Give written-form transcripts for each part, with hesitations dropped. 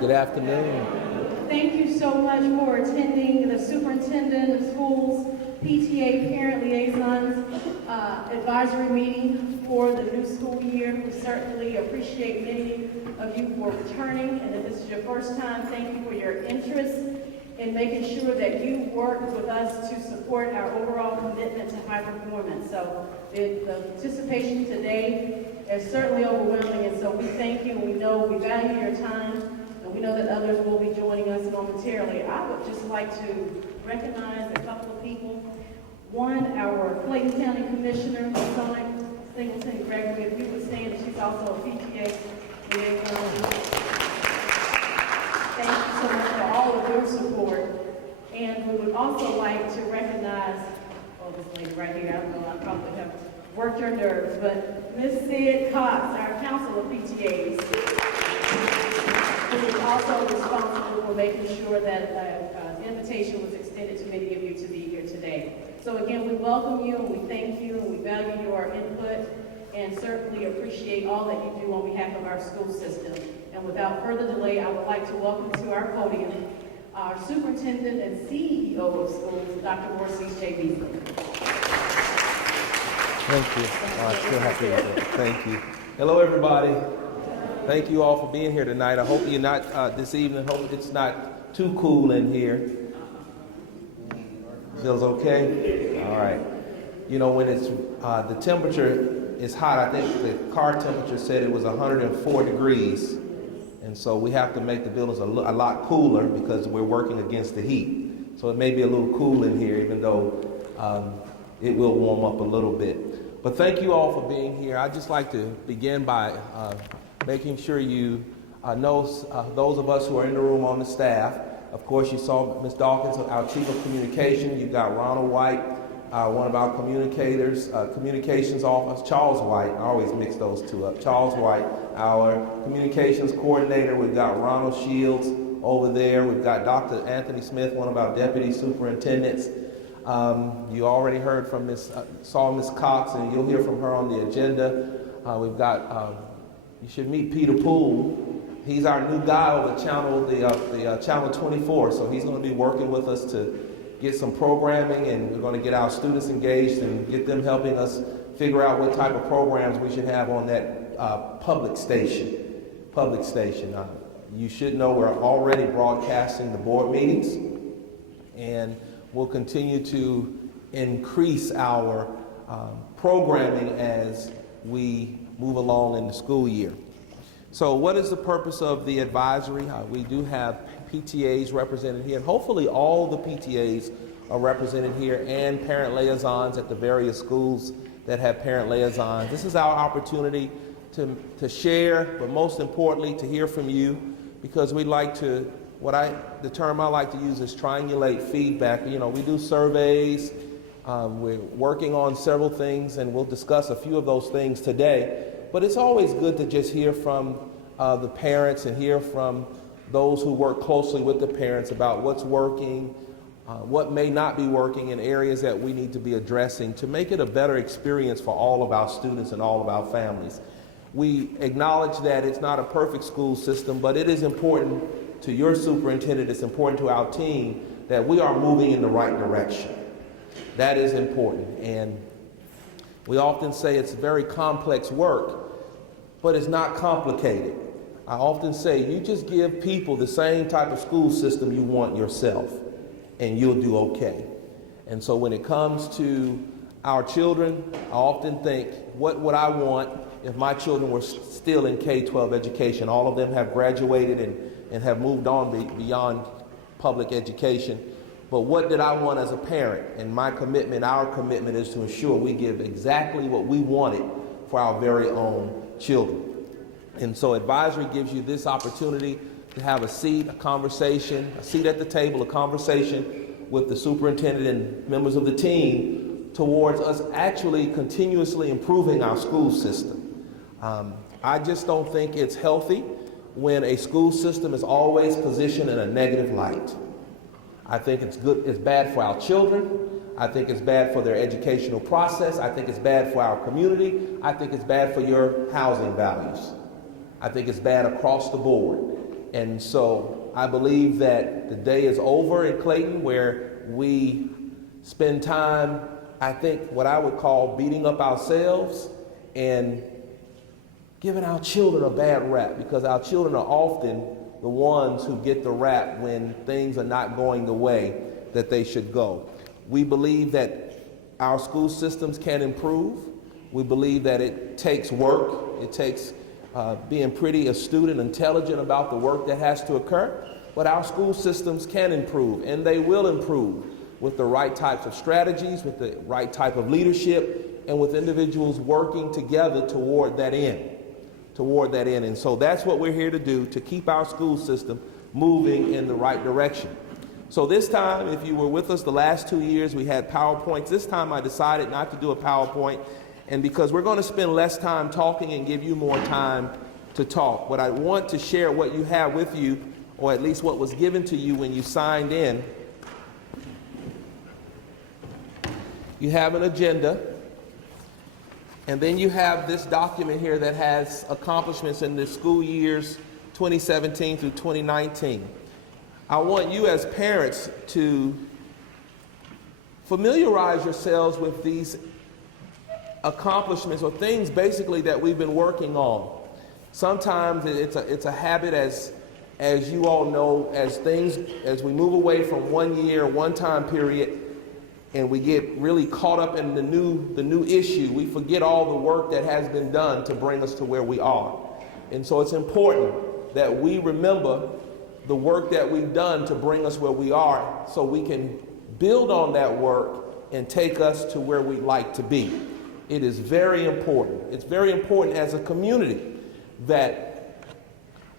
Good afternoon. Thank you so much for attending the Superintendent of Schools, PTA Parent Liaisons advisory meeting for the new school year. We certainly appreciate many of you for returning, and if this is your first time, thank you for your interest in making sure that you work with us to support our overall commitment to high performance. So the participation today is certainly overwhelming, and so we thank you, and we know we value your time, and we know that others will be joining us momentarily. I would just like to recognize a couple of people. One, our Clayton County Commissioner, Sonic Singleton Gregory. If you would stand, she's also a PTA liaison. Thank you so much for all of your support. And we would also like to recognize, this lady right here, I don't know, I probably have worked her nerves, but Ms. Sid Cox, our Council of PTAs, who is also responsible for making sure that the invitation was extended to many of you to be here today. So again, we welcome you, and we thank you, and we value your input, and certainly appreciate all that you do on behalf of our school system. And without further delay, I would like to welcome to our podium our Superintendent and CEO of schools, Dr. Morris J. Beasley. Thank you. I still have to thank you. Hello, everybody. Thank you all for being here tonight. I hope you're not this evening. Hope it's not too cool in here. Feels okay? All right. You know, when it's the temperature is hot, I think the car temperature said it was 104 degrees. And so we have to make the buildings a lot cooler because we're working against the heat. So it may be a little cool in here, even though it will warm up a little bit. But thank you all for being here. I'd just like to begin by making sure you know those of us who are in the room on the staff. Of course, you saw Ms. Dawkins, our Chief of Communication. You've got Ronald White, one of our communicators, communications officer, Charles White. I always mix those two up. Charles White, our communications coordinator. We've got Ronald Shields over there. We've got Dr. Anthony Smith, one of our deputy superintendents. You already heard from saw Ms. Cox, and you'll hear from her on the agenda. We've got, you should meet Peter Poole. He's our new guy over the Channel 24, so he's going to be working with us to get some programming, and we're going to get our students engaged and get them helping us figure out what type of programs we should have on that public station. You should know we're already broadcasting the board meetings, and we'll continue to increase our programming as we move along in the school year. So what is the purpose of the advisory? We do have PTAs represented here, and hopefully all the PTAs are represented here, and parent liaisons at the various schools that have parent liaisons. This is our opportunity to share, but most importantly, to hear from you, because we like to, the term I like to use is triangulate feedback. You know, we do surveys, we're working on several things, and we'll discuss a few of those things today. But it's always good to just hear from the parents and hear from those who work closely with the parents about what's working, what may not be working in areas that we need to be addressing to make it a better experience for all of our students and all of our families. We acknowledge that it's not a perfect school system, but it is important to your superintendent, it's important to our team that we are moving in the right direction. That is important. And we often say it's very complex work, but it's not complicated. I often say you just give people the same type of school system you want yourself, and you'll do okay. And so when it comes to our children, I often think, what would I want if my children were still in K-12 education? All of them have graduated and have moved on beyond public education. But what did I want as a parent? And my commitment, our commitment, is to ensure we give exactly what we wanted for our very own children. And so advisory gives you this opportunity to have a seat, a conversation, a seat at the table, a conversation with the superintendent and members of the team towards us actually continuously improving our school system. I just don't think it's healthy when a school system is always positioned in a negative light. I think it's bad for our children. I think it's bad for their educational process. I think it's bad for our community. I think it's bad for your housing values. I think it's bad across the board. And so I believe that the day is over in Clayton where we spend time, I think, what I would call beating up ourselves and giving our children a bad rap, because our children are often the ones who get the rap when things are not going the way that they should go. We believe that our school systems can improve. We believe that it takes work. It takes being pretty astute and intelligent about the work that has to occur. But our school systems can improve, and they will improve with the right types of strategies, with the right type of leadership, and with individuals working together toward that end. And so that's what we're here to do, to keep our school system moving in the right direction. So this time, if you were with us the last 2 years, we had PowerPoints. This time I decided not to do a PowerPoint, and because we're going to spend less time talking and give you more time to talk, but I want to share what you have with you, or at least what was given to you when you signed in. You have an agenda, and then you have this document here that has accomplishments in the school years 2017 through 2019. I want you as parents to familiarize yourselves with these accomplishments, or things basically that we've been working on. Sometimes it's a habit, as you all know, as we move away from 1 year, one time period, and we get really caught up in the new issue, we forget all the work that has been done to bring us to where we are. And so it's important that we remember the work that we've done to bring us where we are, so we can build on that work and take us to where we'd like to be. It is very important. It's very important as a community that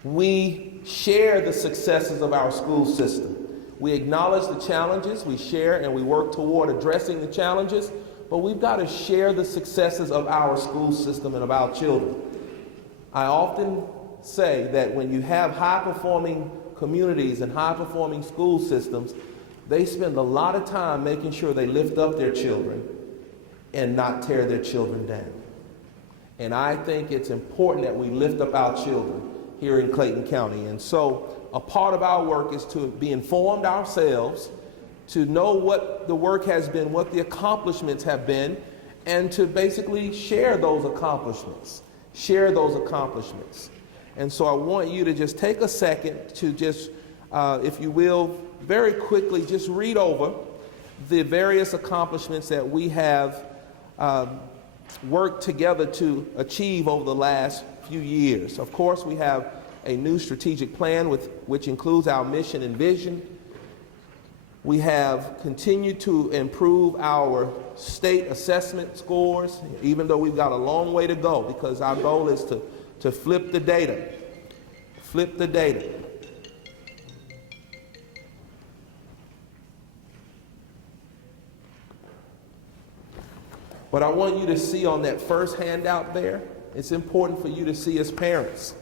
we share the successes of our school system. We acknowledge the challenges, we share and we work toward addressing the challenges, but we've got to share the successes of our school system and of our children. I often say that when you have high-performing communities and high-performing school systems, they spend a lot of time making sure they lift up their children and not tear their children down. And I think it's important that we lift up our children here in Clayton County. And so a part of our work is to be informed ourselves, to know what the work has been, what the accomplishments have been, and to basically share those accomplishments. And so I want you to just take a second to just, if you will, very quickly just read over the various accomplishments that we have worked together to achieve over the last few years. Of course, we have a new strategic plan which includes our mission and vision. We have continued to improve our state assessment scores, even though we've got a long way to go, because our goal is to flip the data. Flip the data. But I want you to see on that first handout there, it's important for you to see as parents.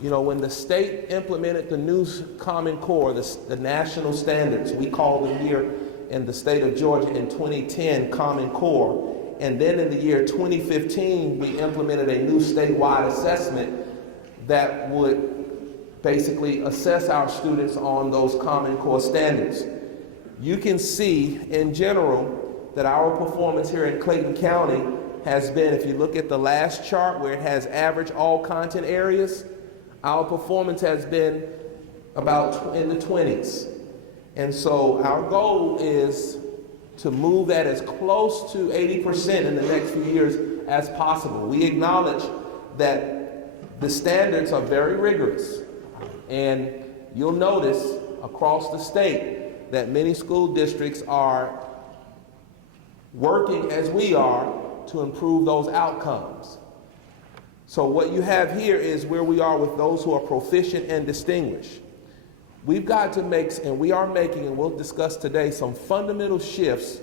You know, when the state implemented the new Common Core, the national standards, we call them here in the state of Georgia in 2010 Common Core, and then in the year 2015 we implemented a new statewide assessment that would basically assess our students on those Common Core standards. You can see in general that our performance here in Clayton County has been, if you look at the last chart where it has average all content areas, our performance has been about in the 20s. And so our goal is to move that as close to 80% in the next few years as possible. We acknowledge that the standards are very rigorous, and you'll notice across the state that many school districts are working as we are to improve those outcomes. So what you have here is where we are with those who are proficient and distinguished. We've got to make, and we are making, and we'll discuss today, some fundamental shifts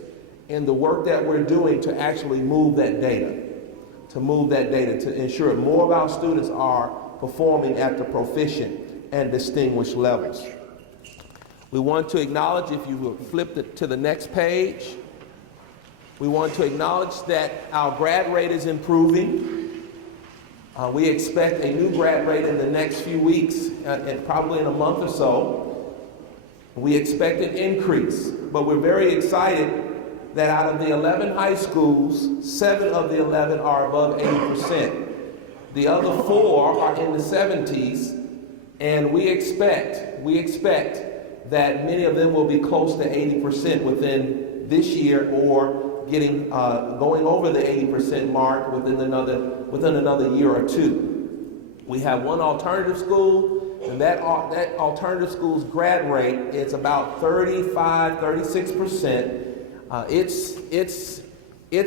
in the work that we're doing to actually move that data, to ensure more of our students are performing at the proficient and distinguished levels. We want to acknowledge, if you will flip it to the next page, we want to acknowledge that our grad rate is improving. We expect a new grad rate in the next few weeks, and probably in a month or so. We expect an increase, but we're very excited that out of the 11 high schools, 7 of the 11 are above 80%. The other 4 are in the 70s, and we expect that many of them will be close to 80% within this year, or going over the 80% mark within another year or two. We have one alternative school, and that alternative school's grad rate is about 36%. It's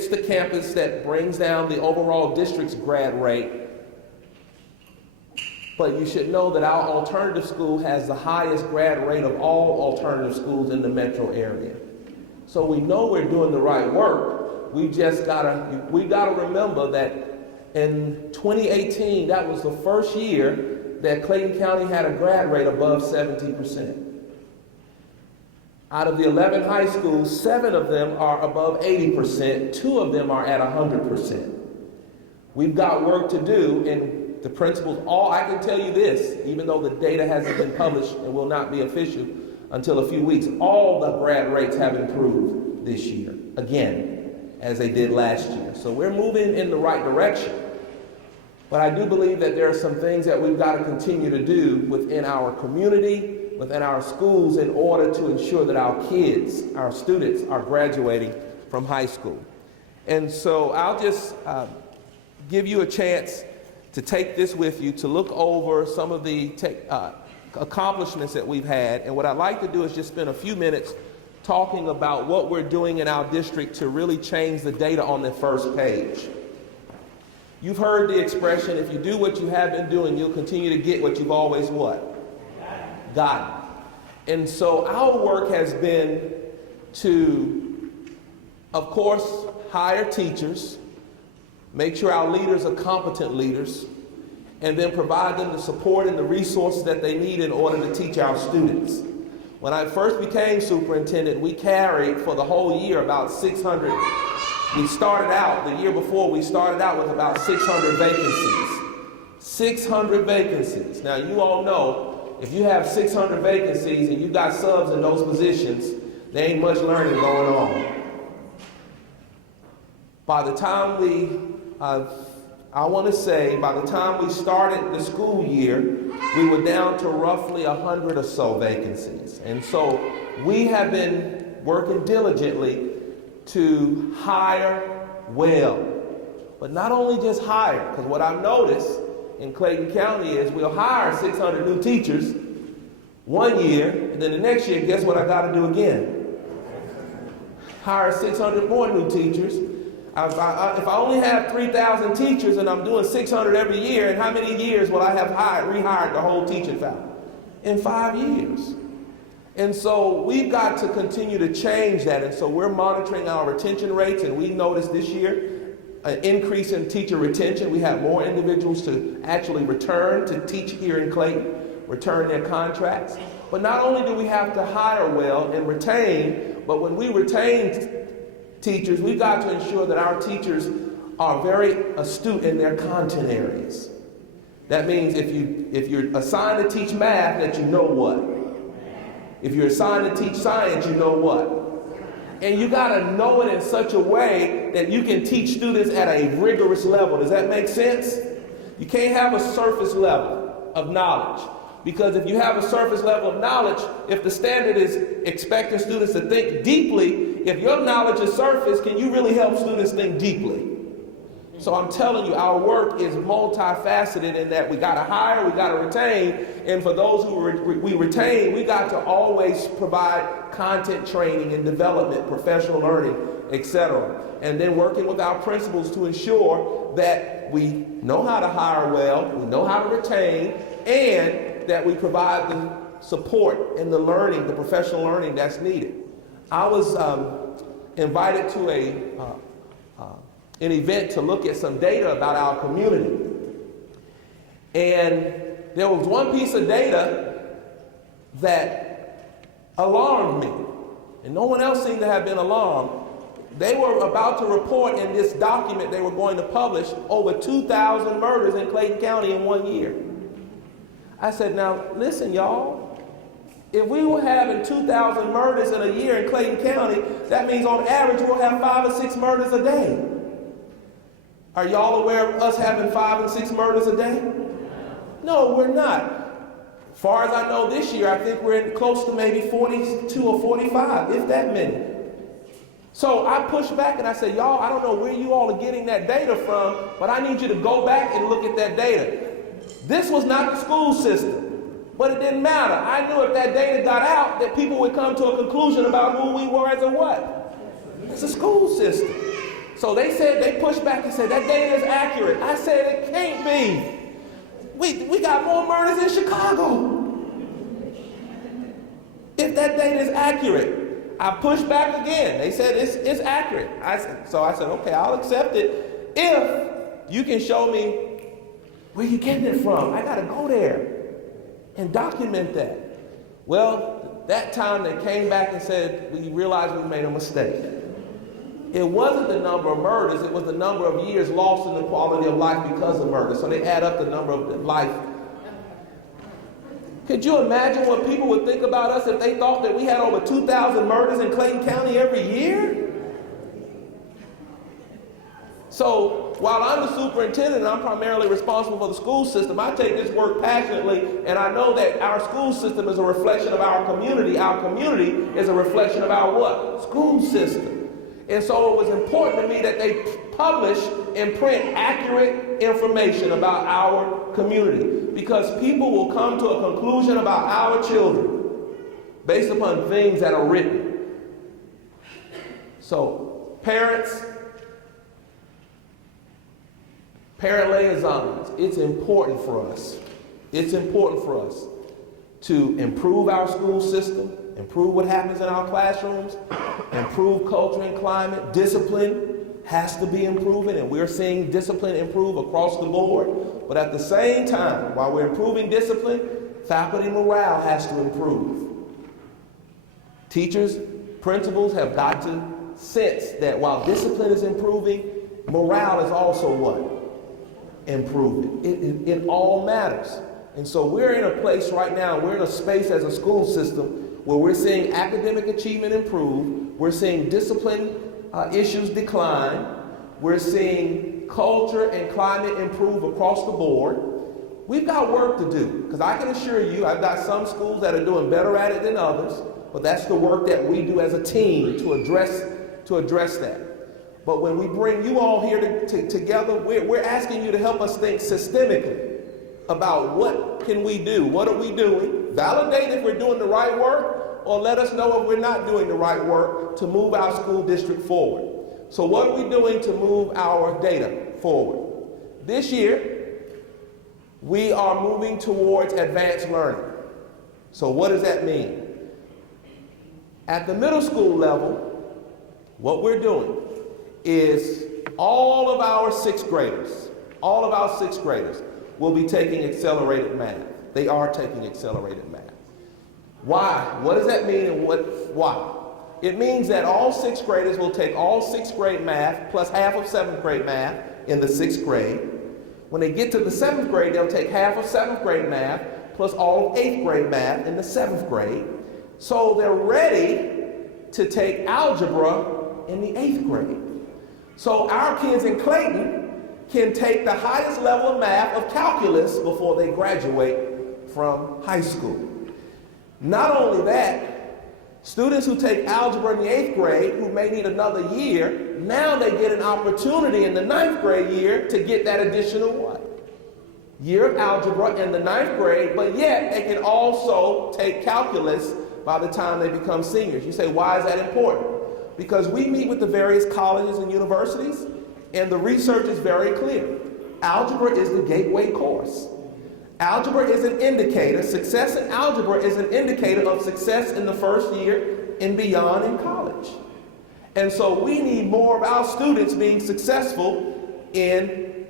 the campus that brings down the overall district's grad rate. But you should know that our alternative school has the highest grad rate of all alternative schools in the metro area. So we know we're doing the right work. We gotta remember that in 2018, that was the first year that Clayton County had a grad rate above 70%. Out of the 11 high schools, 7 of them are above 80%, 2 of them are at 100%. We've got work to do, and the principals, I can tell you this, even though the data hasn't been published and will not be official until a few weeks, all the grad rates have improved this year, again, as they did last year. So we're moving in the right direction. But I do believe that there are some things that we've got to continue to do within our community, within our schools, in order to ensure that our kids, our students, are graduating from high school. And so I'll just give you a chance to take this with you, to look over some of the accomplishments that we've had. And what I'd like to do is just spend a few minutes talking about what we're doing in our district to really change the data on the first page. You've heard the expression, if you do what you have been doing, you'll continue to get what you've always what? Gotten. And so our work has been to, of course, hire teachers, make sure our leaders are competent leaders, and then provide them the support and the resources that they need in order to teach our students. When I first became superintendent, we carried for the whole year about 600. The year before, we started out with about 600 vacancies. 600 vacancies. Now, you all know, if you have 600 vacancies and you got subs in those positions, there ain't much learning going on. By the time we started the school year, we were down to roughly 100 or so vacancies. And so we have been working diligently to hire well. But not only just hire, because what I've noticed in Clayton County is we'll hire 600 new teachers one year, and then the next year, guess what I got to do again? Hire 600 more new teachers. If I only have 3,000 teachers and I'm doing 600 every year, and how many years will I have rehired the whole teaching faculty? In 5 years. And so we've got to continue to change that. And so we're monitoring our retention rates, and we noticed this year an increase in teacher retention. We have more individuals to actually return to teach here in Clayton, return their contracts. But not only do we have to hire well and retain, but when we retain teachers, we've got to ensure that our teachers are very astute in their content areas. That means if you're assigned to teach math, that you know what. If you're assigned to teach science, you know what. And you got to know it in such a way that you can teach students at a rigorous level. Does that make sense? You can't have a surface level of knowledge. Because if you have a surface level of knowledge, if the standard is expecting students to think deeply, if your knowledge is surface, can you really help students think deeply? So I'm telling you, our work is multifaceted in that we got to hire, we got to retain, and for those who we retain, we got to always provide content training and development, professional learning, etc. And then working with our principals to ensure that we know how to hire well, we know how to retain, and that we provide the support and the learning, the professional learning that's needed. I was invited to an event to look at some data about our community. And there was one piece of data that alarmed me, and no one else seemed to have been alarmed. They were about to report in this document they were going to publish over 2,000 murders in Clayton County in 1 year. I said, now listen, y'all, if we were having 2,000 murders in a year in Clayton County, that means on average we'll have 5 or 6 murders a day. Are y'all aware of us having 5 and 6 murders a day? No, we're not. As far as I know this year, I think we're close to maybe 42 or 45, if that many. So I pushed back and I said, y'all, I don't know where you all are getting that data from, but I need you to go back and look at that data. This was not the school system, but it didn't matter. I knew if that data got out, that people would come to a conclusion about who we were as a what? It's a school system. So they said, they pushed back and said, that data is accurate. I said, it can't be. We got more murders in Chicago. If that data is accurate. I pushed back again. They said it's accurate. So I said, okay, I'll accept it if you can show me where you're getting it from. I got to go there and document that. Well, that time they came back and said, we realized we made a mistake. It wasn't the number of murders, it was the number of years lost in the quality of life because of murder. So they add up the number of life. Could you imagine what people would think about us if they thought that we had over 2,000 murders in Clayton County every year? So while I'm the superintendent and I'm primarily responsible for the school system, I take this work passionately, and I know that our school system is a reflection of our community. Our community is a reflection of our what? School system. And so it was important to me that they publish and print accurate information about our community, because people will come to a conclusion about our children based upon things that are written. So parents, parent liaisons, it's important for us. It's important for us to improve our school system, improve what happens in our classrooms, improve culture and climate. Discipline has to be improving, and we're seeing discipline improve across the board. But at the same time, while we're improving discipline, faculty morale has to improve. Teachers, principals have got to sense that while discipline is improving, morale is also what? Improving. It all matters. And so we're in a place right now, we're in a space as a school system where we're seeing academic achievement improve, we're seeing discipline issues decline, we're seeing culture and climate improve across the board. We've got work to do, because I can assure you, I've got some schools that are doing better at it than others, but that's the work that we do as a team to address that. But when we bring you all here together, we're asking you to help us think systemically about what can we do, what are we doing, validate if we're doing the right work, or let us know if we're not doing the right work to move our school district forward. So what are we doing to move our data forward? This year, we are moving towards advanced learning. So what does that mean? At the middle school level, what we're doing is all of our sixth graders will be taking accelerated math. They are taking accelerated math. Why? What does that mean and why? It means that all sixth graders will take all sixth grade math plus half of seventh grade math in the sixth grade. When they get to the seventh grade, they'll take half of seventh grade math plus all of eighth grade math in the seventh grade. So they're ready to take algebra in the eighth grade. So our kids in Clayton can take the highest level of math of calculus before they graduate from high school. Not only that, students who take algebra in the eighth grade, who may need another year, now they get an opportunity in the ninth grade year to get that additional what? Year of algebra in the ninth grade, but yet they can also take calculus by the time they become seniors. You say, why is that important? Because we meet with the various colleges and universities, and the research is very clear. Algebra is the gateway course. Algebra is an indicator. Success in algebra is an indicator of success in the first year and beyond in college. And so we need more of our students being successful in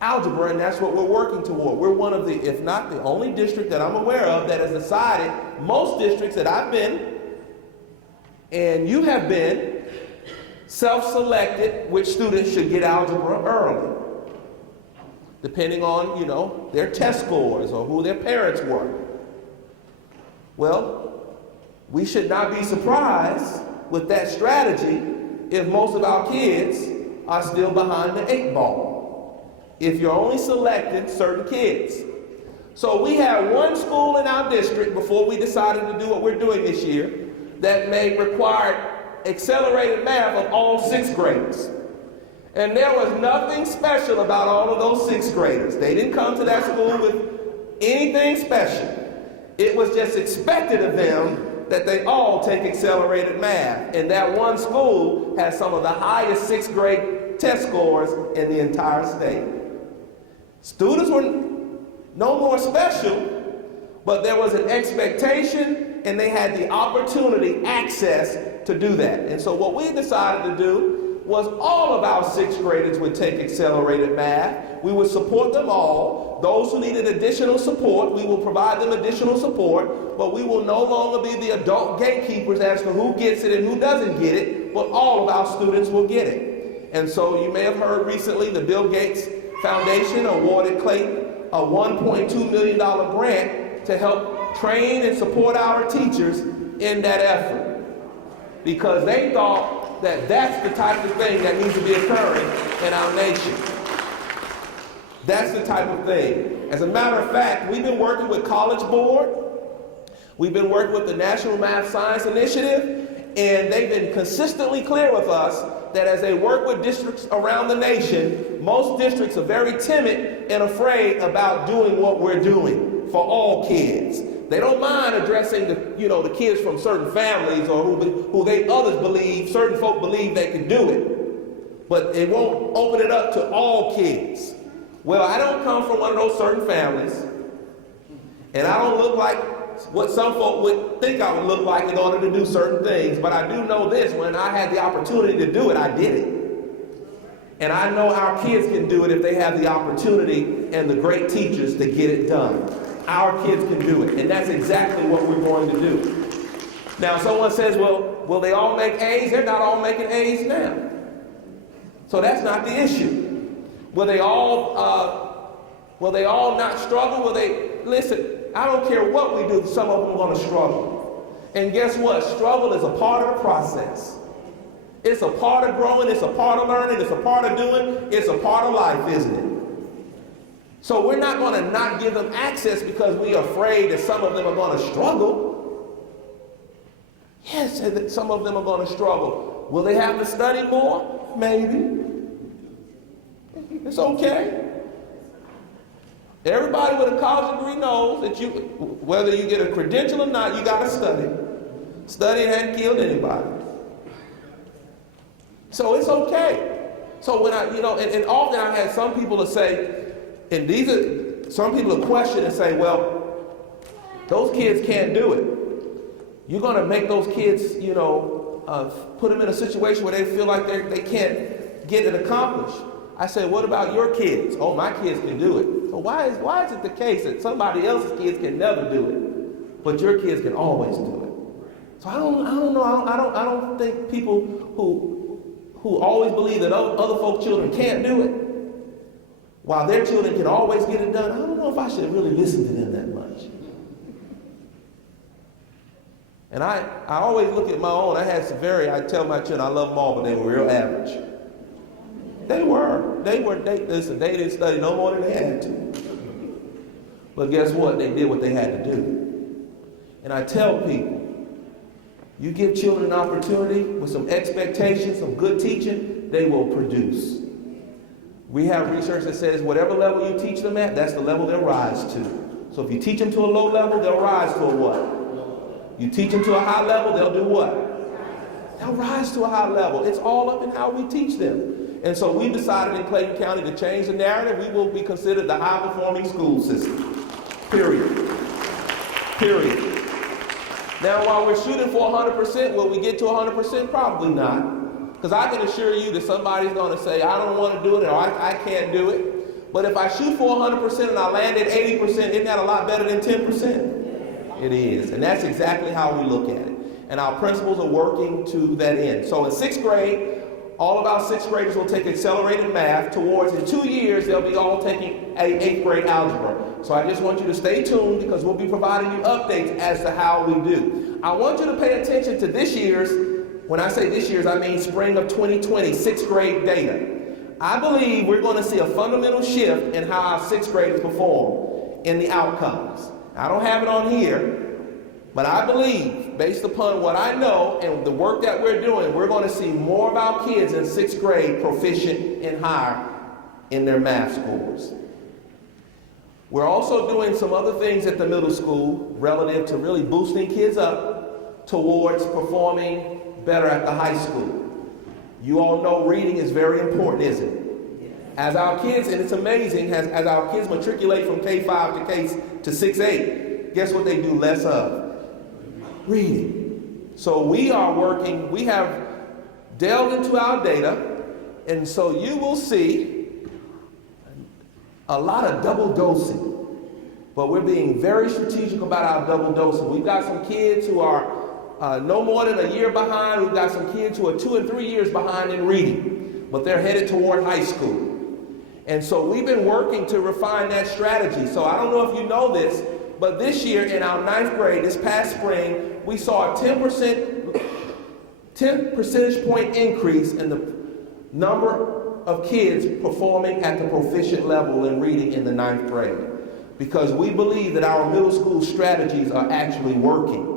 algebra, and that's what we're working toward. We're one of the, if not the only district that I'm aware of that has decided, most districts that I've been, and you have been, self-selected which students should get algebra early, depending on, their test scores or who their parents were. Well, we should not be surprised with that strategy if most of our kids are still behind the 8 ball, if you're only selecting certain kids. So we had one school in our district before we decided to do what we're doing this year that may require accelerated math of all 6th graders. And there was nothing special about all of those 6th graders. They didn't come to that school with anything special. It was just expected of them that they all take accelerated math. And that one school has some of the highest 6th grade test scores in the entire state. Students were no more special, but there was an expectation and they had the opportunity, access to do that. And so what we decided to do was all of our 6th graders would take accelerated math. We would support them all. Those who needed additional support, we will provide them additional support, but we will no longer be the adult gatekeepers as to who gets it and who doesn't get it, but all of our students will get it. And so you may have heard recently the Bill Gates Foundation awarded Clayton a $1.2 million grant to help train and support our teachers in that effort, because they thought that that's the type of thing that needs to be occurring in our nation. That's the type of thing. As a matter of fact, we've been working with College Board. We've been working with the National Math Science Initiative, and they've been consistently clear with us that as they work with districts around the nation, most districts are very timid and afraid about doing what we're doing for all kids. They don't mind addressing the kids from certain families or certain folk believe they can do it, but it won't open it up to all kids. Well, I don't come from one of those certain families, and I don't look like what some folk would think I would look like in order to do certain things, but I do know this: when I had the opportunity to do it, I did it. And I know our kids can do it if they have the opportunity and the great teachers to get it done. Our kids can do it, and that's exactly what we're going to do. Now, someone says, well, will they all make A's? They're not all making A's now. So that's not the issue. Will they all not struggle? Listen, I don't care what we do, some of them are going to struggle. And guess what? Struggle is a part of the process. It's a part of growing, it's a part of learning, it's a part of doing, it's a part of life, isn't it? So we're not going to not give them access because we are afraid that some of them are going to struggle. Yes, some of them are going to struggle. Will they have to study more? Maybe. It's okay. Everybody with a college degree knows that whether you get a credential or not, you got to study. Studying hadn't killed anybody. So it's okay. So when and often I had some people to say, and some people will question and say, well, those kids can't do it. You're going to make those kids, put them in a situation where they feel like they can't get it accomplished. I say, what about your kids? Oh, my kids can do it. So why is it the case that somebody else's kids can never do it, but your kids can always do it? So I don't know. I don't think people who always believe that other folks' children can't do it, while their children can always get it done, I don't know if I should really listen to them that much. And I always look at my own. I tell my children I love them all, but they were real average. They didn't study no more than they had to. But guess what? They did what they had to do. And I tell people, you give children an opportunity with some expectations, some good teaching, they will produce. We have research that says whatever level you teach them at, that's the level they'll rise to. So if you teach them to a low level, they'll rise to a what? You teach them to a high level, they'll do what? They'll rise to a high level. It's all up in how we teach them. And so we decided in Clayton County to change the narrative. We will be considered the high-performing school system. Period. Now, while we're shooting for 100%, will we get to 100%? Probably not. Because I can assure you that somebody's going to say, I don't want to do it, or I can't do it. But if I shoot for 100% and I land at 80%, isn't that a lot better than 10%? It is. And that's exactly how we look at it. And our principals are working to that end. So in 6th grade, all of our sixth graders will take accelerated math. Towards in 2 years, they'll be all taking eighth grade algebra. So I just want you to stay tuned because we'll be providing you updates as to how we do. I want you to pay attention to this year's, when I say this year's, I mean spring of 2020, sixth grade data. I believe we're going to see a fundamental shift in how our sixth graders perform in the outcomes. I don't have it on here, but I believe, based upon what I know and the work that we're doing, we're going to see more of our kids in sixth grade proficient and higher in their math scores. We're also doing some other things at the middle school relative to really boosting kids up towards performing better at the high school. You all know reading is very important, isn't it? As our kids, and it's amazing, as our kids matriculate from K-5 to 6-8, guess what they do less of? Reading. So we are working, we have delved into our data, and so you will see a lot of double dosing. But we're being very strategic about our double dosing. We've got some kids who are no more than a year behind. We've got some kids who are 2 and 3 years behind in reading, but they're headed toward high school. And so we've been working to refine that strategy. So I don't know if you know this, but this year in our 9th grade, this past spring, we saw a 10 percentage point increase in the number of kids performing at the proficient level in reading in the 9th grade. Because we believe that our middle school strategies are actually working.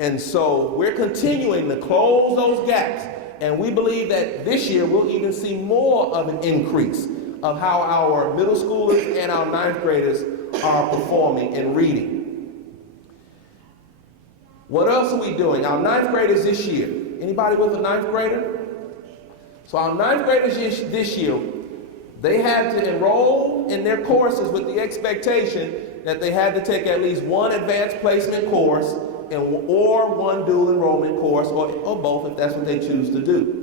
And so we're continuing to close those gaps. And we believe that this year we'll even see more of an increase of how our middle schoolers and our 9th graders are performing in reading. What else are we doing? Our 9th graders this year. Anybody with a 9th grader? So our 9th graders this year, they had to enroll in their courses with the expectation that they had to take at least one advanced placement course or one dual enrollment course, or both if that's what they choose to do.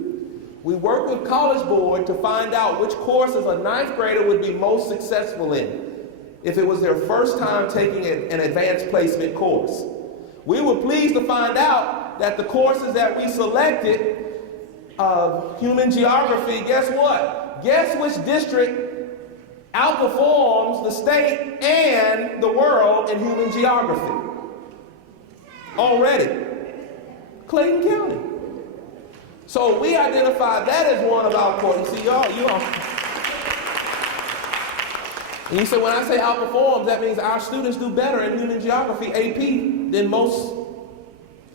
We worked with College Board to find out which courses a 9th grader would be most successful in if it was their first time taking an advanced placement course. We were pleased to find out that the courses that we selected, human geography, guess what? Guess which district outperforms the state and the world in human geography? Already. Clayton County. So we identified that as one of our courses. See, y'all. And you say, when I say outperforms, that means our students do better in human geography, AP, than most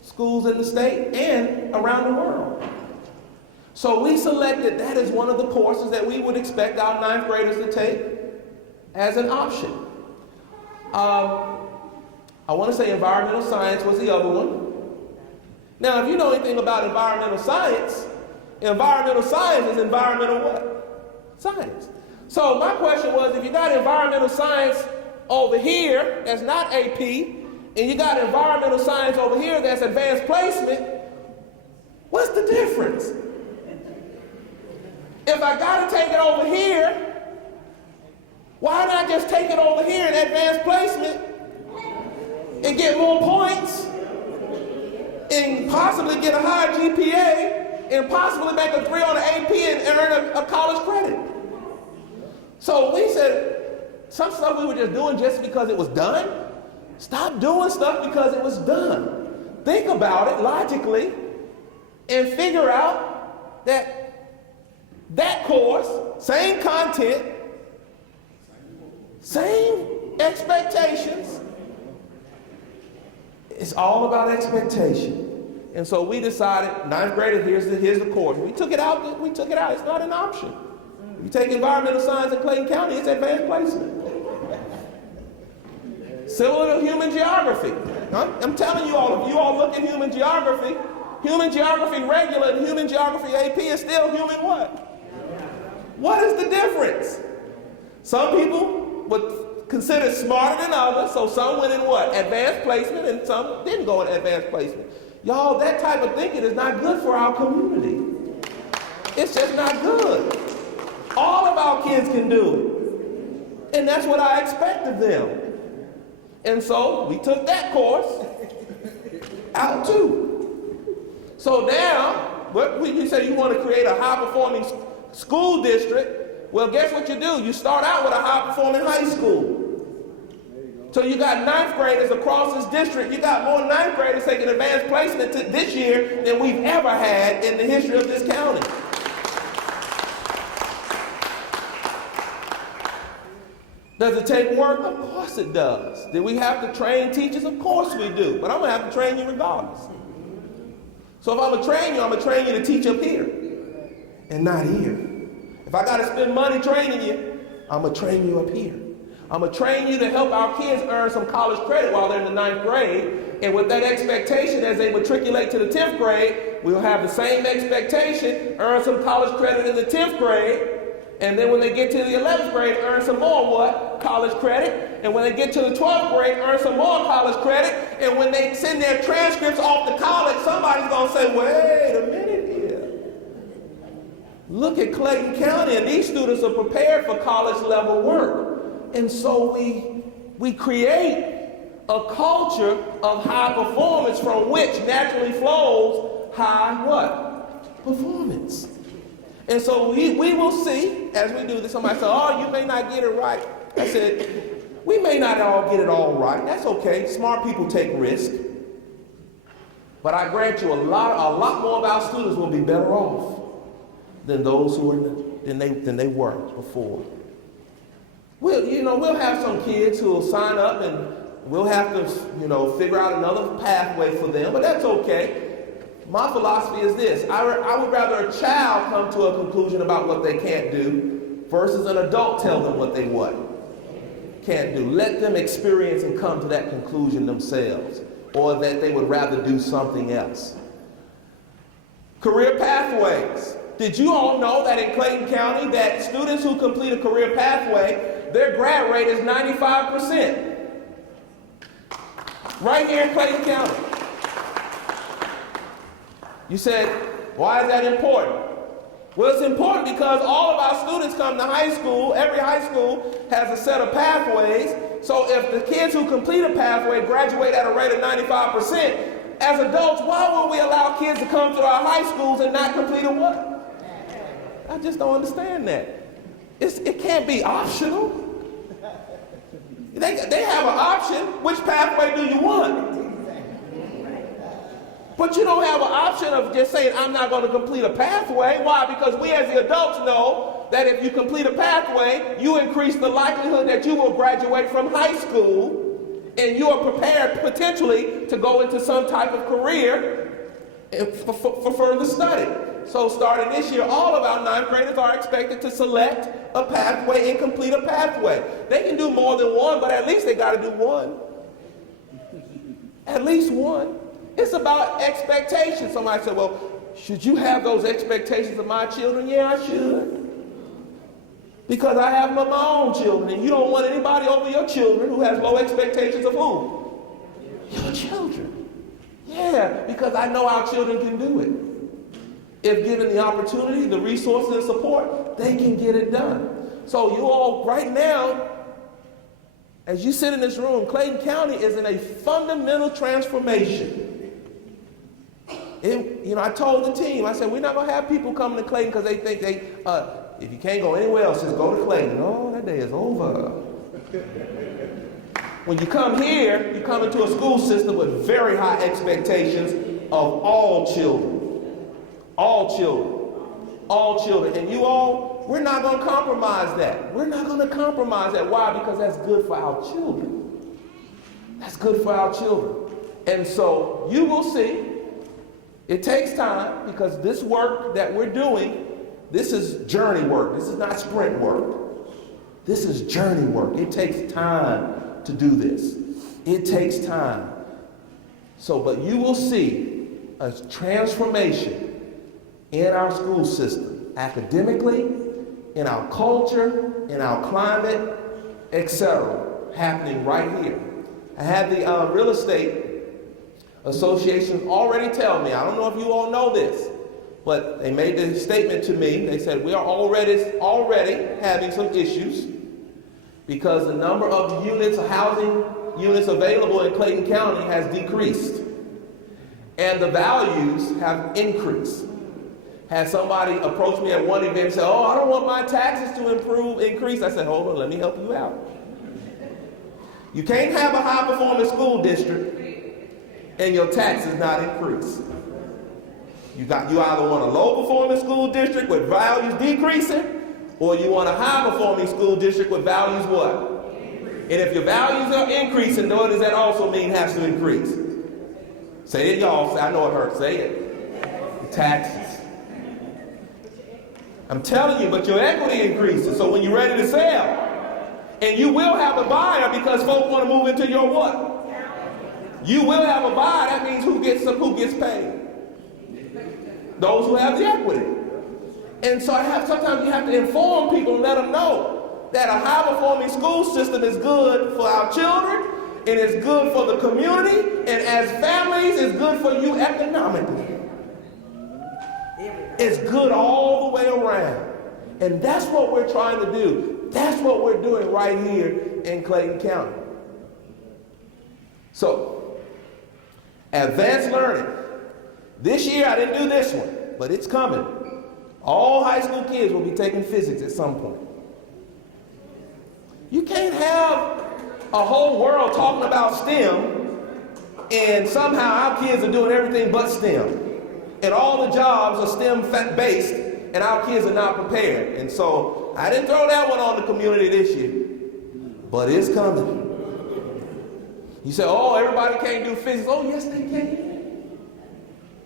schools in the state and around the world. So we selected that as one of the courses that we would expect our 9th graders to take as an option. I want to say environmental science was the other one. Now, if you know anything about environmental science is environmental what? Science. So my question was, if you got environmental science over here that's not AP, and you got environmental science over here that's advanced placement, what's the difference? If I got to take it over here, why not just take it over here in advanced placement and get more points and possibly get a higher GPA and possibly make a 3 on the AP and earn a college credit? So we said, some stuff we were just doing just because it was done. Stop doing stuff because it was done. Think about it logically and figure out that course, same content, same expectations. It's all about expectation. And so we decided, 9th graders, here's the course. We took it out. It's not an option. You take environmental science in Clayton County, it's advanced placement. Similar to human geography. I'm telling you all, if you all look at human geography regular and human geography AP is still human what? What is the difference? Some people would consider smarter than others, so some went in what? Advanced placement, and some didn't go in advanced placement. Y'all, that type of thinking is not good for our community. It's just not good. All of our kids can do it. And that's what I expect of them. And so we took that course out too. So now You say you want to create a high-performing school district. Well, guess what you do? You start out with a high-performing high school. So you got ninth graders across this district. You got more ninth graders taking advanced placement this year than we've ever had in the history of this county. Does it take work? Of course it does. Do we have to train teachers? Of course we do. But I'm going to have to train you regardless. So if I'm going to train you, I'm going to train you to teach up here and not here. If I got to spend money training you, I'm going to train you up here. I'm going to train you to help our kids earn some college credit while they're in the ninth grade. And with that expectation, as they matriculate to the 10th grade, we'll have the same expectation, earn some college credit in the 10th grade. And then when they get to the 11th grade, earn some more what? College credit. And when they get to the 12th grade, earn some more college credit. And when they send their transcripts off to college, somebody's going to say, wait a minute here. Look at Clayton County, and these students are prepared for college level work. And so we create a culture of high performance from which naturally flows high what? Performance. And so we will see, as we do this, somebody say, oh, you may not get it right. I said, we may not all get it all right. That's okay. Smart people take risk. But I grant you a lot more of our students will be better off than those who are than they were before. We'll have some kids who will sign up and we'll have to, figure out another pathway for them, but that's okay. My philosophy is this. I would rather a child come to a conclusion about what they can't do versus an adult tell them what they can't do. Let them experience and come to that conclusion themselves, or that they would rather do something else. Career pathways. Did you all know that in Clayton County that students who complete a career pathway, their grad rate is 95%? Right here in Clayton County. You said, why is that important? Well, it's important because all of our students come to high school. Every high school has a set of pathways. So if the kids who complete a pathway graduate at a rate of 95%, as adults, why would we allow kids to come to our high schools and not complete a what? I just don't understand that. It can't be optional. They have an option. Which pathway do you want? But you don't have an option of just saying, I'm not going to complete a pathway. Why? Because we as the adults know that if you complete a pathway, you increase the likelihood that you will graduate from high school and you are prepared potentially to go into some type of career for further study. So starting this year, all of our ninth graders are expected to select a pathway and complete a pathway. They can do more than one, but at least they got to do one. At least one. It's about expectations. Somebody said, well, should you have those expectations of my children? Yeah, I should. Because I have my own children, and you don't want anybody over your children who has low expectations of who? Your children. Yeah, because I know our children can do it. If given the opportunity, the resources and support, they can get it done. So you all, right now, as you sit in this room, Clayton County is in a fundamental transformation. I told the team, I said, we're not going to have people coming to Clayton because they think if you can't go anywhere else, just go to Clayton. No, that day is over. When you come here, you come into a school system with very high expectations of all children. All children. All children. And you all, we're not going to compromise that. We're not going to compromise that. Why? Because that's good for our children. That's good for our children. And so you will see. It takes time because this work that we're doing, this is journey work. This is not sprint work. This is journey work. It takes time to do this. It takes time. So, but you will see a transformation in our school system, academically, in our culture, in our climate, etc., happening right here. I had the real estate associations already tell me, I don't know if you all know this, but they made the statement to me. They said we are already having some issues because the number of units, housing units available in Clayton County has decreased and the values have increased. Had somebody approach me at one event and say, oh, I don't want my taxes to increase. I said, hold on, let me help you out. You can't have a high-performing school district and your taxes not increase. You either want a low-performing school district with values decreasing, or you want a high-performing school district with values what? And if your values are increasing, what does that also mean has to increase? Say it, y'all. I know it hurts. Say it. Taxes. I'm telling you, but your equity increases. So when you're ready to sell, and you will have a buyer because folks want to move into your what? You will have a buyer. That means who gets paid? Those who have the equity. And so sometimes you have to inform people and let them know that a high-performing school system is good for our children, and it's good for the community, and as families, it's good for you economically. It's good all the way around. And that's what we're trying to do. That's what we're doing right here in Clayton County. So, advanced learning. This year, I didn't do this one, but it's coming. All high school kids will be taking physics at some point. You can't have a whole world talking about STEM and somehow our kids are doing everything but STEM. And all the jobs are STEM-based and our kids are not prepared. And so I didn't throw that one on the community this year, but it's coming. You say, oh, everybody can't do physics. Oh, yes, they can.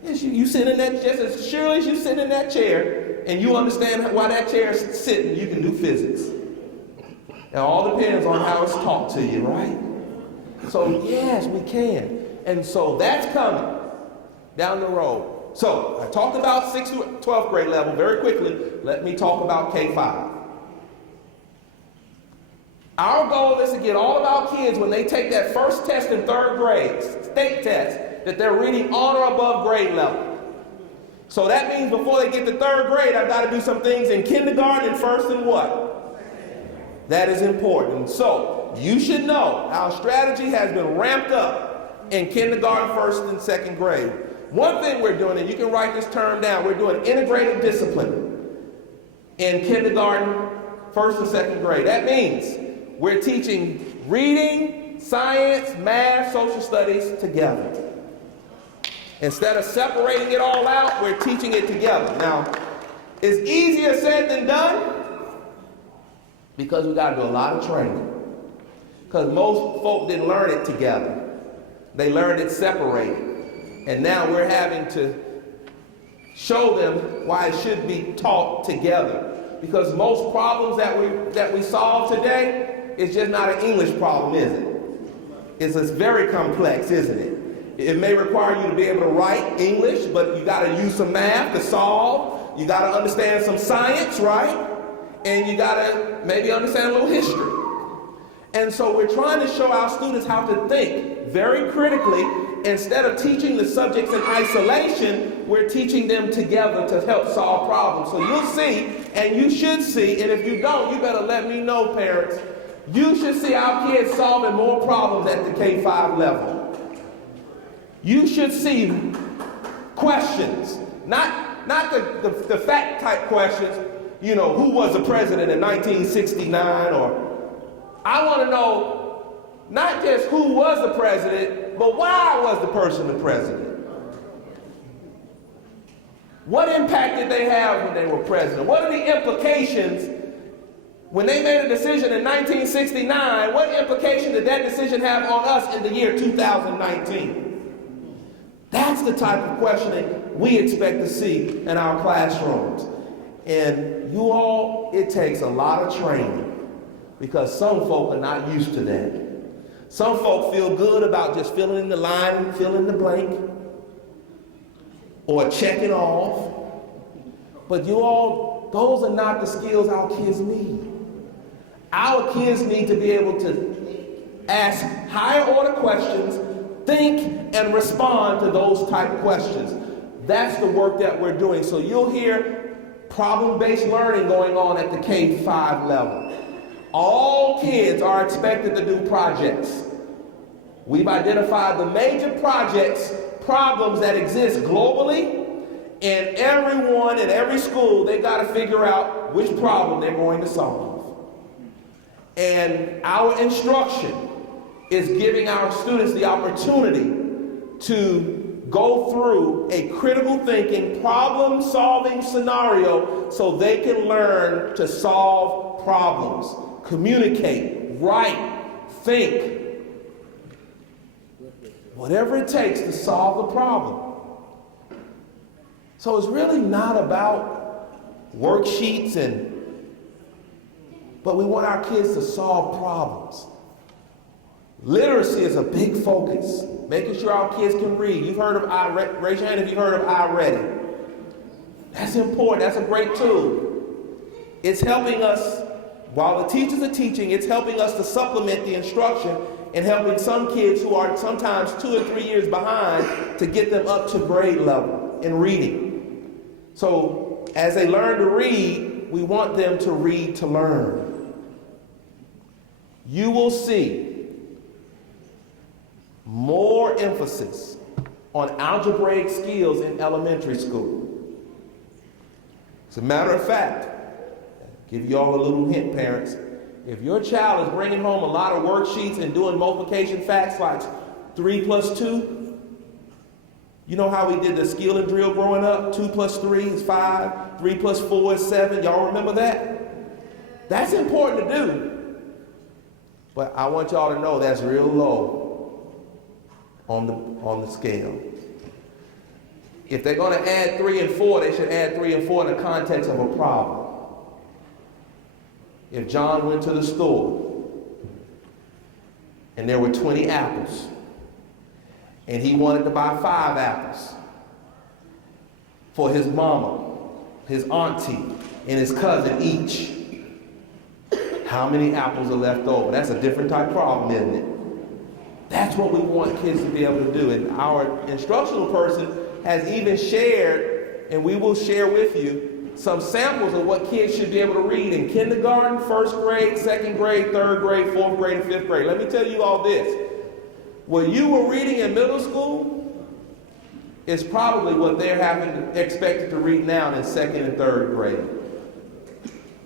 Yes, you sit in that, just as surely as you sit in that chair and you understand why that chair is sitting, you can do physics. It all depends on how it's taught to you, right? So, yes, we can. And so that's coming down the road. So, I talked about 6th to 12th grade level very quickly. Let me talk about K-5. Our goal is to get all of our kids, when they take that first test in 3rd grade, state test, that they're reading on or above grade level. So that means before they get to 3rd grade, I've got to do some things in kindergarten and 1st and what? That is important. So, you should know our strategy has been ramped up in kindergarten, 1st and 2nd grade. One thing we're doing, and you can write this term down, we're doing integrated discipline in kindergarten, 1st and 2nd grade. That means we're teaching reading, science, math, social studies together. Instead of separating it all out, we're teaching it together. Now, it's easier said than done because we got to do a lot of training. Because most folk didn't learn it together. They learned it separated. And now we're having to show them why it should be taught together. Because most problems that we solve today is just not an English problem, is it? It's very complex, isn't it? It may require you to be able to write English, but you got to use some math to solve. You got to understand some science, right? And you got to maybe understand a little history. And so we're trying to show our students how to think very critically. Instead of teaching the subjects in isolation, we're teaching them together to help solve problems. So you'll see, and you should see, and if you don't, you better let me know, parents. You should see our kids solving more problems at the K-5 level. You should see questions, not the fact type questions, you know, who was the president in 1969, or I want to know not just who was the president, but why was the person the president? What impact did they have when they were president? What are the implications when they made a decision in 1969? What implication did that decision have on us in the year 2019? That's the type of questioning we expect to see in our classrooms. And you all, it takes a lot of training because some folk are not used to that. Some folk feel good about just filling in the line and filling the blank or checking off. But you all, those are not the skills our kids need. Our kids need to be able to ask higher order questions, think and respond to those type of questions. That's the work that we're doing. So you'll hear problem-based learning going on at the K-5 level. All kids are expected to do projects. We've identified the major projects, problems that exist globally, And everyone in every school, they got to figure out which problem they're going to solve. And our instruction is giving our students the opportunity to go through a critical thinking, problem-solving scenario so they can learn to solve problems, communicate, write, think, whatever it takes to solve the problem. So it's really not about worksheets but we want our kids to solve problems. Literacy is a big focus, making sure our kids can read. You've heard of raise your hand if you've heard of iReady. That's important, that's a great tool. It's helping us, while the teachers are teaching, it's helping us to supplement the instruction and helping some kids who are sometimes 2 or 3 years behind to get them up to grade level in reading. So as they learn to read, we want them to read to learn. You will see more emphasis on algebraic skills in elementary school. As a matter of fact, give you all a little hint, parents. If your child is bringing home a lot of worksheets and doing multiplication facts like 3 plus 2, you know how we did the skill and drill growing up? 2 plus 3 is 5, 3 plus 4 is 7. Y'all remember that? That's important to do. But I want y'all to know that's real low on the scale. If they're going to add 3 and 4, they should add 3 and 4 in the context of a problem. If John went to the store and there were 20 apples and he wanted to buy 5 apples for his mama, his auntie, and his cousin each, how many apples are left over? That's a different type of problem, isn't it? That's what we want kids to be able to do. And our instructional person has even shared, and we will share with you, some samples of what kids should be able to read in kindergarten, 1st grade, 2nd grade, 3rd grade, 4th grade, and 5th grade. Let me tell you all this. What you were reading in middle school is probably what they're expected to read now in 2nd and 3rd grade.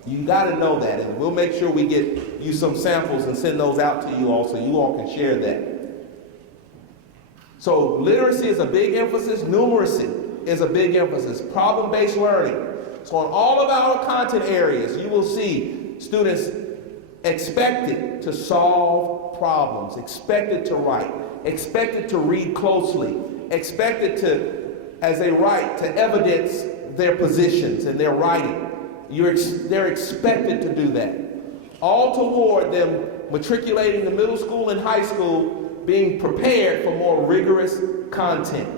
You got to know that, and we'll make sure we get you some samples and send those out to you all so you all can share that. So literacy is a big emphasis. Numeracy is a big emphasis. Problem-based learning. So on all of our content areas, you will see students expected to solve problems, expected to write, expected to read closely, expected to, as they write, to evidence their positions and their writing. They're expected to do that. All toward them matriculating to middle school and high school, being prepared for more rigorous content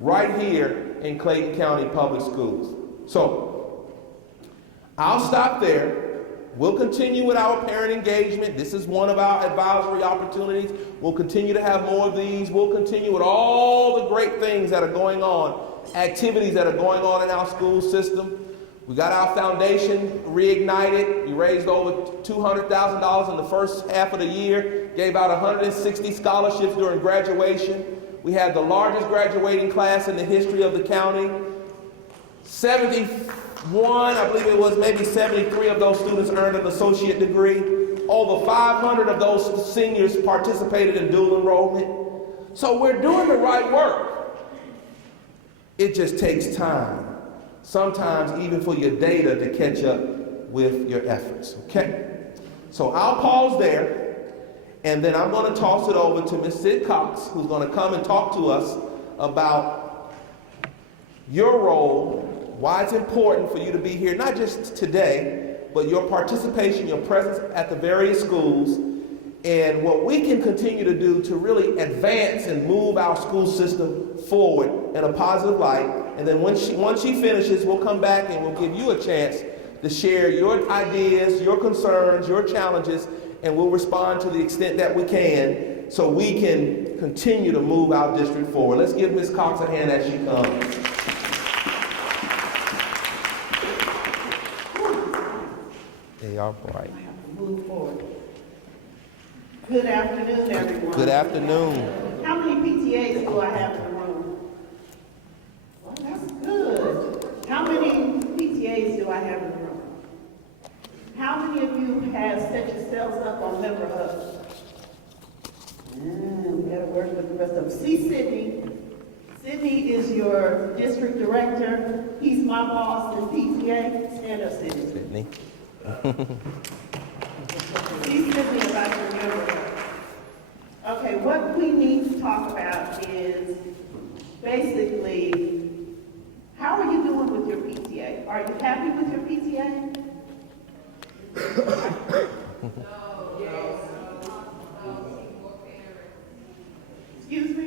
right here in Clayton County Public Schools. So I'll stop there. We'll continue with our parent engagement. This is one of our advisory opportunities. We'll continue to have more of these. We'll continue with all the great things that are going on, activities that are going on in our school system. We got our foundation reignited. We raised over $200,000 in the first half of the year, gave out 160 scholarships during graduation. We had the largest graduating class in the history of the county. 71, I believe it was maybe 73 of those students earned an associate degree. Over 500 of those seniors participated in dual enrollment. So we're doing the right work. It just takes time. Sometimes even for your data to catch up with your efforts, okay? So I'll pause there, and then I'm going to toss it over to Ms. Sid Cox, who's going to come and talk to us about your role, why it's important for you to be here, not just today, but your participation, your presence at the various schools, and what we can continue to do to really advance and move our school system forward in a positive light. And then once she finishes, we'll come back and we'll give you a chance to share your ideas, your concerns, your challenges, and we'll respond to the extent that we can so we can continue to move our district forward. Let's give Ms. Cox a hand as she comes. They are bright. I have to move forward. Good afternoon, everyone. Good afternoon. How many PTAs do I have in the room? Well, that's good. see Sydney. Sydney is your district director. He's my boss in PTA. Stand up, Sydney. Sydney. See Sydney if I can remember her. Okay, what we need to talk about is basically, how are you doing with your PTA? Are you happy with your PTA? Excuse me?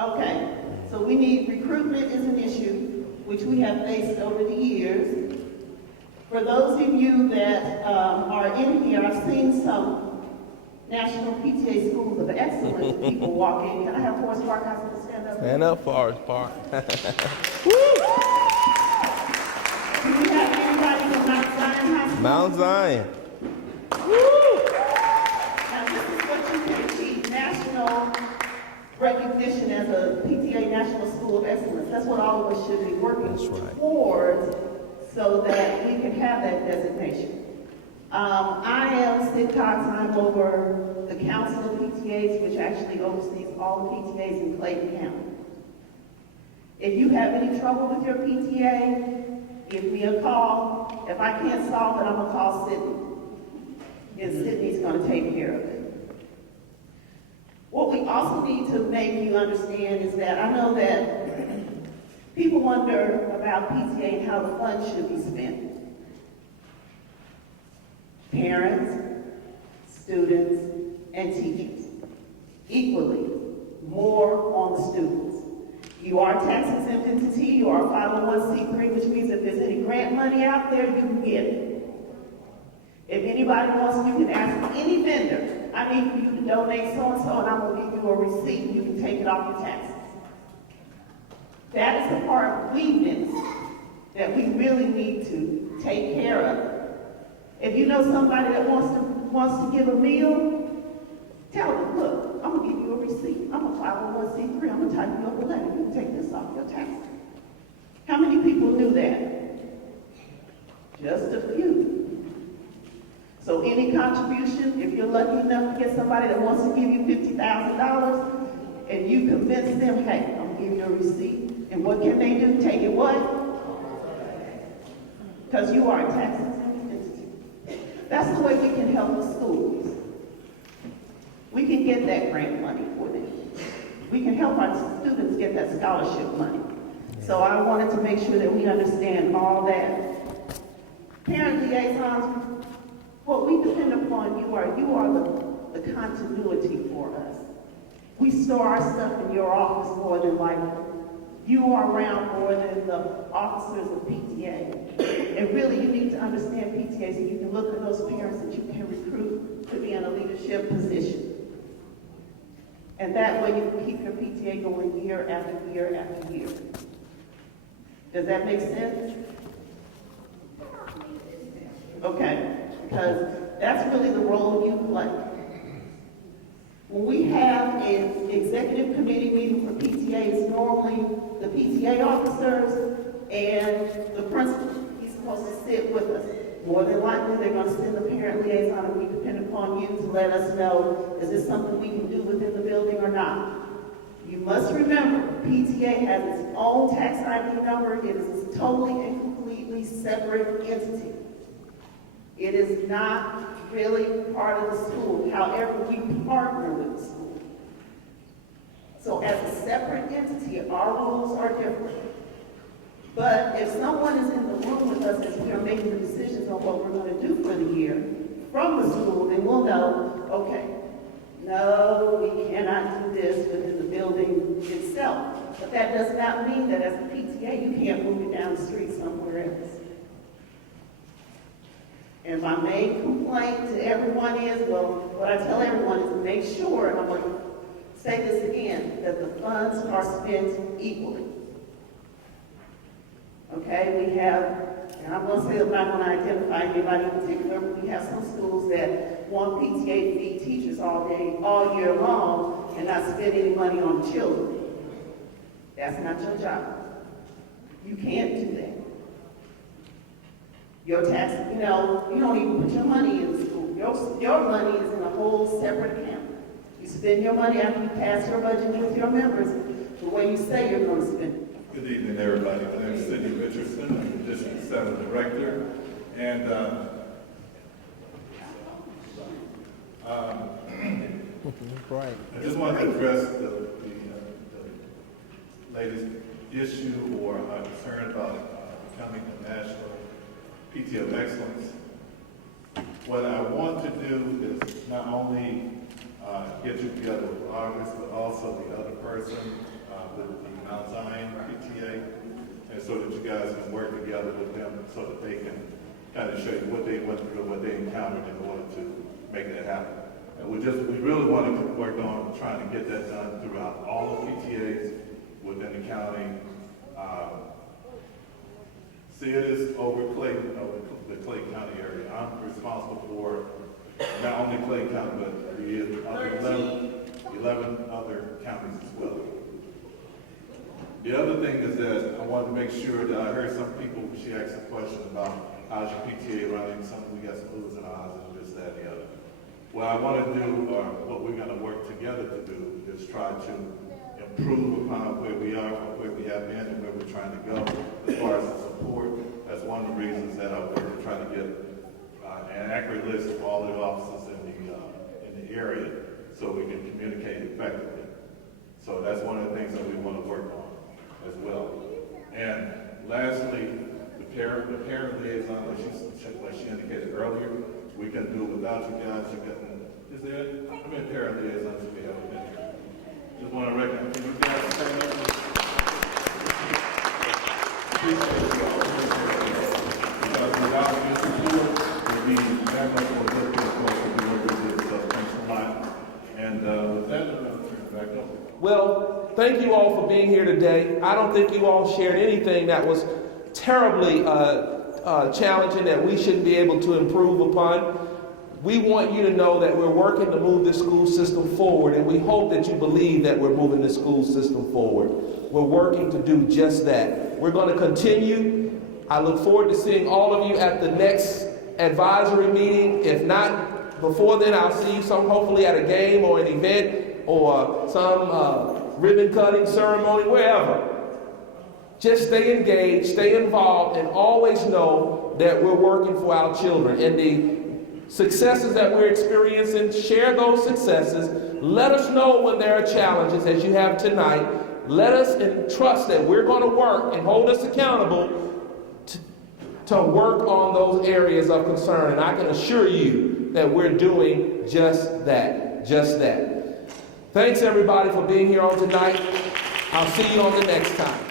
Okay, so we need, recruitment is an issue, which we have faced over the years. For those of you that are in here, I've seen some National PTA Schools of Excellence people walk in. Can I have Forest Park High School stand up? Stand up, Forest Park. Do we have anybody from Mount Zion High School? Mount Zion. Now, this is what you can achieve, national recognition as a PTA National School of Excellence. That's what all of us should be working towards so that we can have that designation. I am Sid Cox. I'm over the Council of PTAs, which actually oversees all the PTAs in Clayton County. If you have any trouble with your PTA, give me a call. If I can't solve it, I'm gonna call Sydney. And Sydney's gonna take care of it. What we also need to make you understand is that I know that people wonder about PTA and how the funds should be spent. Parents, students, and teachers. Equally, more on the students. You are a tax-exempt entity, you are a 501c3, which means if there's any grant money out there, you can get it. If anybody wants, you can ask any vendor, I need for you to donate so-and-so, and I'm gonna give you a receipt, and you can take it off your taxes. That is the part we miss that we really need to take care of. If you know somebody that wants to give a meal, tell them, look, I'm gonna give you a receipt. I'm a 501c3. I'm gonna type you up a letter. You can take this off your taxes. How many people do that? Just a few. So any contribution, if you're lucky enough to get somebody that wants to give you $50,000, and you convince them, hey, I'm gonna give you a receipt. And what can they do? Take it what? Because you are a tax-exempt entity. That's the way we can help the schools. We can get that grant money for them. We can help our students get that scholarship money. So I wanted to make sure that we understand all that. Parent liaisons, what we depend upon you are the continuity for us. We store our stuff in your office more than likely. You are around more than the officers of PTA. And really, you need to understand PTA so you can look at those parents that you can recruit to be in a leadership position. And that way you can keep your PTA going year after year after year. Does that make sense? Okay, because that's really the role you play. When we have an executive committee meeting for PTAs, normally the PTA officers and the principal, he's supposed to sit with us. More than likely, they're going to send the parent liaison, and we depend upon you to let us know, is this something we can do within the building or not? You must remember, PTA has its own tax ID number. It is a totally and completely separate entity. It is not really part of the school. However, we partner with the school. So as a separate entity, our rules are different. But if someone is in the room with us as we are making the decisions on what we're going to do for the year from the school, then we'll know, okay, no, we cannot do this within the building itself. But that does not mean that as a PTA, you can't move it down the street somewhere else. And my main complaint to everyone is, well, what I tell everyone is make sure, and I'm going to say this again, that the funds are spent equally. Okay, we have, and I'm going to say I'm not going to identify anybody in particular, but we have some schools that want PTA to feed teachers all day, all year long, and not spend any money on the children. That's not your job. You can't do that. Your tax, you don't even put your money in the school. Your money is in a whole separate account. You spend your money after you pass your budget with your members, the way you say you're going to spend it. Good evening, everybody. My name is Sidney Richardson. I'm the District 7 Director. And Right. I just wanted to address the latest issue or concern about becoming a national PTA of excellence. What I want to do is not only get you together with August, but also the other person with the Mount Zion PTA, and so that you guys can work together with them so that they can kind of show you what they went through, what they encountered in order to make that happen. And we really want to work on trying to get that done throughout all the PTAs within the county. See, it is over Clayton, the Clay County area. I'm responsible for not only Clay County, but the other 11 other counties as well. The other thing is that I wanted to make sure that I heard some people, she asked a question about how's your PTA running, we got some oohs and ahs and this, that, and the other. What I want to do, or what we're going to work together to do, is try to improve upon where we are, where we have been, and where we're trying to go as far as the support. That's one of the reasons that I work to try to get an accurate list of all the officers in the area so we can communicate effectively. So that's one of the things that we want to work on as well. And lastly, the parent liaison, like she indicated earlier, we can do without you guys. Is there, how many parent liaisons do we have in here? Just want to recognize, can you guys stand up? Appreciate you all. Because without your support, it would be very much more difficult for us to do what we did. So thanks a lot. And with that, I'm going to turn it back over. Well, thank you all for being here today. I don't think you all shared anything that was terribly challenging that we shouldn't be able to improve upon. We want you to know that we're working to move the school system forward, and we hope that you believe that we're moving the school system forward. We're working to do just that. We're going to continue. I look forward to seeing all of you at the next advisory meeting. If not before then, I'll see you hopefully at a game or an event or some ribbon cutting ceremony, wherever. Just stay engaged, stay involved, and always know that we're working for our children. And the successes that we're experiencing, share those successes. Let us know when there are challenges, as you have tonight. Let us trust that we're going to work and hold us accountable to work on those areas of concern. And I can assure you that we're doing just that, just that. Thanks, everybody, for being here on tonight. I'll see you on the next time.